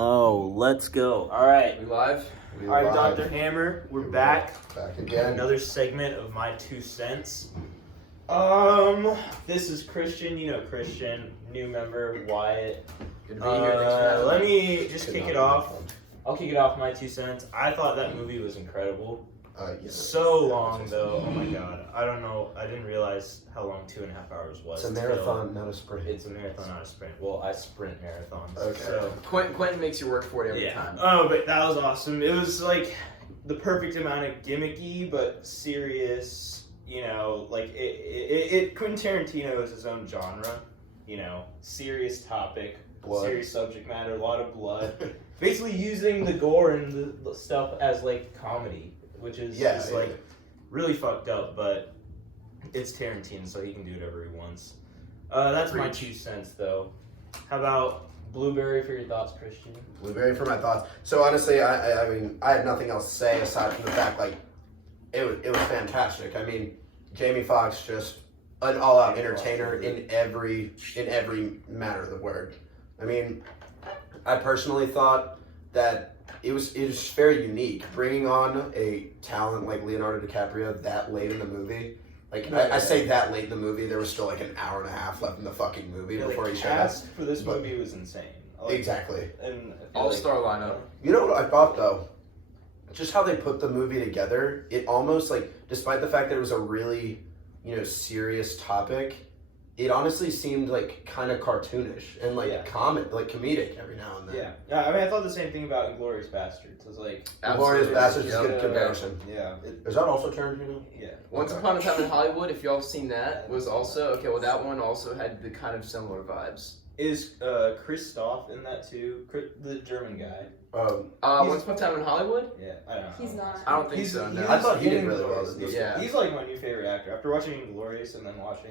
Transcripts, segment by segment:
Oh, let's go. All right. We live? All right, Dr. Hammer, we're back. Back again. Another segment of My 2 Cents. This is Christian. You know Christian. New member, Wyatt. Good to be here. Thanks for having Let me. me just kick it off. I'll kick it off My 2 Cents. I thought that movie was incredible. Yes. So long, though. Oh, my God. I don't know. I didn't realize how long 2.5 hours was. It's a marathon, not a sprint. It's a marathon, not a sprint. Well, I sprint marathons. Okay. So. Quentin makes you work for it every time. Oh, but that was awesome. It was like the perfect amount of gimmicky but serious. You know, like Quentin Tarantino is his own genre. You know, serious topic, Blood. serious subject matter, a lot of blood. Basically, using the gore and the stuff as like comedy, which is like really fucked up. But it's Tarantino, so he can do whatever he wants. That's my 2 cents, though. How about Blueberry for your thoughts, Christian? Blueberry for my thoughts. So honestly, I mean, I had nothing else to say aside from the fact like it was fantastic. I mean, Jamie Foxx just an all-out entertainer in every manner of the word. I mean, I personally thought that it was very unique bringing on a talent like Leonardo DiCaprio that late in the movie. Like I say that late in the movie, there was still like an hour and a half left in the fucking movie before he showed up. The cast for this movie was insane. Exactly. And All-star lineup. You know what I thought though? Just how they put the movie together, it almost like, despite the fact that it was a really, serious topic, it honestly seemed like kind of cartoonish and like comedic every now and then. Yeah. I mean, I thought the same thing about Inglourious Basterds. I was like, Inglourious Basterds is a good comparison. Yeah. Is that also Tarantino? Yeah. Once Upon a Time in Hollywood, if y'all have seen that, was also that one also had the kind of similar vibes. Is Christoph in that too? The German guy. Once Upon a Time in Hollywood? Yeah, I don't know. He's not. I don't think so. No. I thought he did really well. He's like my new favorite actor. After watching Inglourious and then watching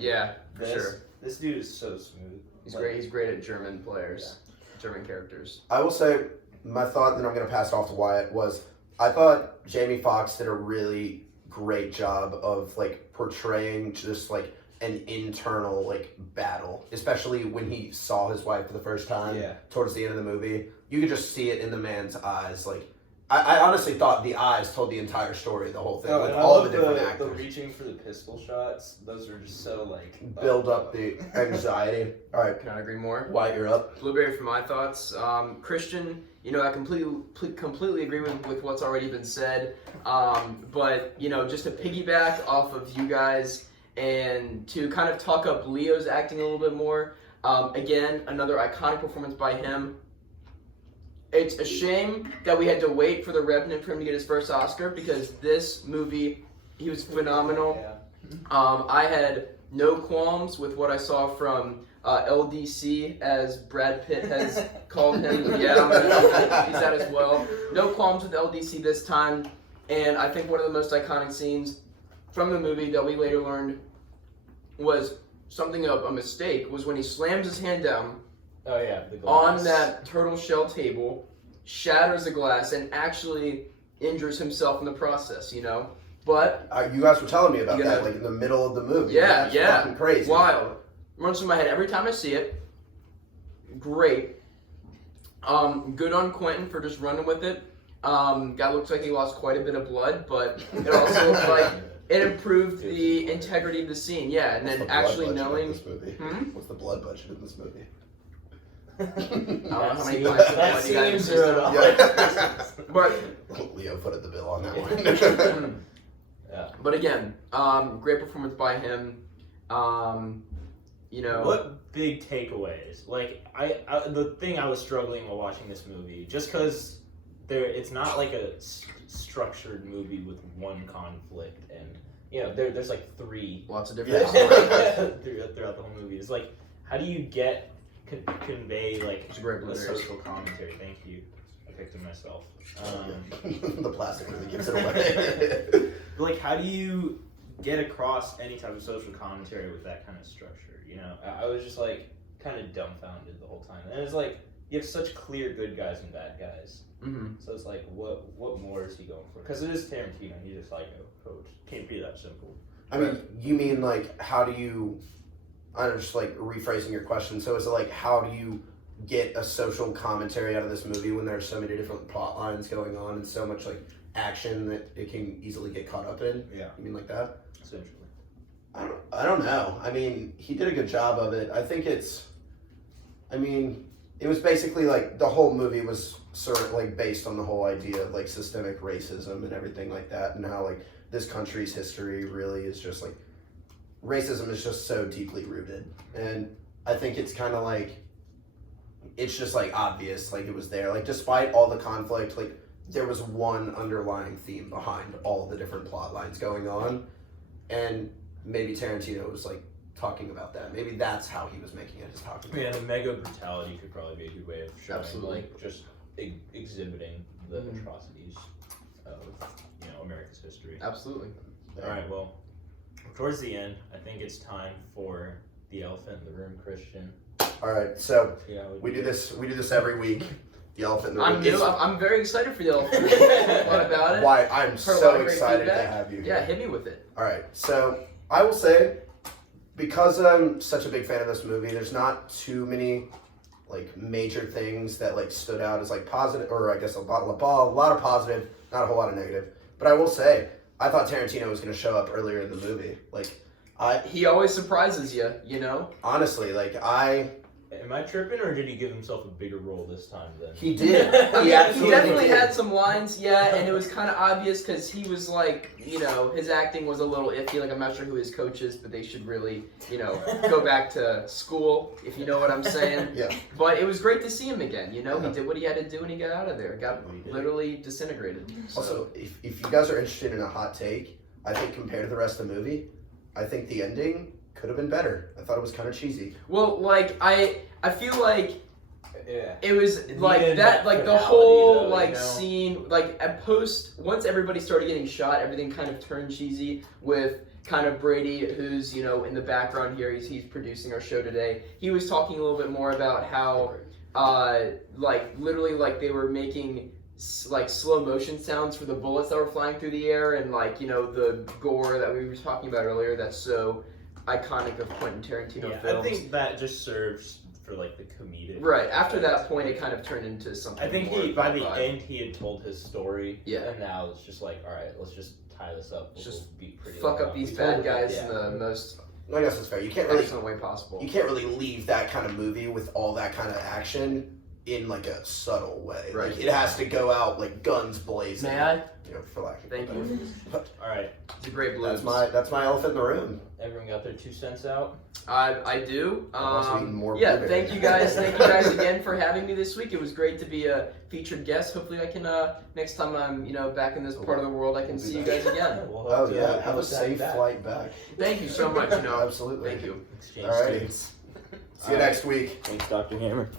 this dude is so smooth. He's great. He's great at German players, German characters. I will say my thought, and then I'm going to pass it off to Wyatt, was I thought Jamie Foxx did a really great job of like portraying just like an internal like battle, especially when he saw his wife for the first time towards the end of the movie. You could just see it in the man's eyes. Like I honestly thought the eyes told the entire story, the whole thing, with all the different actors. The reaching for the pistol shots, those are just so like build up the anxiety. All right, can I agree more? Wyatt, you're up. Blueberry for my thoughts. Christian, I completely agree with what's already been said. But just to piggyback off of you guys and to kind of talk up Leo's acting a little bit more. Again, another iconic performance by him. It's a shame that we had to wait for the Revenant for him to get his first Oscar, because this movie, he was phenomenal. Yeah. I had no qualms with what I saw from LDC, as Brad Pitt has called him. Yeah, he's that as well. No qualms with LDC this time. And I think one of the most iconic scenes from the movie that we later learned was something of a mistake, was when he slams his hand down the on that turtle shell table, shatters the glass, and actually injures himself in the process, But you guys were telling me about that, like in the middle of the movie. Yeah, That's fucking crazy. Wild. Runs through my head every time I see it. Great. Good on Quentin for just running with it. Guy looks like he lost quite a bit of blood, but it also looks like it improved the integrity of the scene. Yeah, and then actually knowing. What's the blood budget in this movie? I don't know how many times you guys but Leo footed the bill on that one. But again, great performance by him. What big takeaways? Like the thing I was struggling while watching this movie, just because it's not like a structured movie with one conflict, and there's like three. Lots of different throughout the whole movie. It's like, how do you convey like a social commentary? Thank you. I picked it myself. The plastic really gives it away. Like, how do you get across any type of social commentary with that kind of structure? I was just like kind of dumbfounded the whole time, and it's like you have such clear good guys and bad guys. Mm-hmm. So it's like, what more is he going for? Because it is Tarantino. He's a psycho coach. Can't be that simple. I mean, you mean like how do you? I'm just like rephrasing your question. So is it like how do you get a social commentary out of this movie when there's so many different plot lines going on and so much like action that it can easily get caught up in. Yeah. You mean like that? Essentially. I don't know. I mean, he did a good job of it. I think it was basically like the whole movie was sort of like based on the whole idea of like systemic racism and everything like that, and how like this country's history really is just like racism is just so deeply rooted. And I think it's kind of like it's just like obvious, like it was there. Like despite all the conflict, like there was one underlying theme behind all the different plot lines going on, and maybe Tarantino was like talking about that. Maybe that's how he was making it, just talking about the mega brutality could probably be a good way of showing, Absolutely. like, just exhibiting the atrocities of, America's history. Absolutely. All right, well, towards the end, I think it's time for the elephant in the room, Christian. All right, so Yeah, we do this every week. The elephant in the room. I'm new. I'm very excited for the elephant. What about it? Why I'm Heard a lot so of great excited to feedback. have you Yeah, here. hit me with it. All right, so I will say, because I'm such a big fan of this movie, there's not too many like major things that like stood out as like positive, or I guess a lot of positive, not a whole lot of negative. But I will say, I thought Tarantino was going to show up earlier in the movie. Like, He always surprises you, honestly, like Am I tripping, or did he give himself a bigger role this time then? he did. He absolutely definitely did. had some lines, yeah, and it was kind of obvious because he was like, his acting was a little iffy. Like, I'm not sure who his coach is, but they should really, go back to school, if you know what I'm saying. Yeah. But it was great to see him again. He did what he had to do and he got out of there. Got literally disintegrated. So. Also, if you guys are interested in a hot take, I think compared to the rest of the movie, I think the ending could have been better. I thought it was kind of cheesy. Well, like, I feel like Yeah. it was The like end that, like the finality, whole though, like scene, like once everybody started getting shot, everything kind of turned cheesy with kind of Brady, who's in the background here. He's producing our show today. He was talking a little bit more about how, like literally like they were making like slow motion sounds for the bullets that were flying through the air, and like the gore that we were talking about earlier. That's so iconic of Quentin Tarantino films. I think that just serves for like the comedic. Right after that point, it kind of turned into something. I think more by the vibe. end he had told his story. Yeah. And now it's just like, all right, let's just tie this up. We'll Just be pretty fuck up these bad guys in Yeah. the most I guess it's fair. You can't really excellent way possible. leave that kind of movie with all that kind of action in like a subtle way. Right. Like it has to go out like guns blazing. May I? For lack of Thank you. All right, It's a great blues. That's my elephant in the room. everyone got their 2 cents out. I do. I've also eaten more Yeah, blueberries. thank you guys. Thank you guys again for having me this week. It was great to be a featured guest. Hopefully, I can next time I'm back in this part of the world, I can We'll do see you that. guys again. We'll Oh hope to, yeah, have a hope to you safe back. flight back. Thank you so much. Absolutely. Thank you. Exchange All right. students. See you next week. Thanks, Dr. Hammer.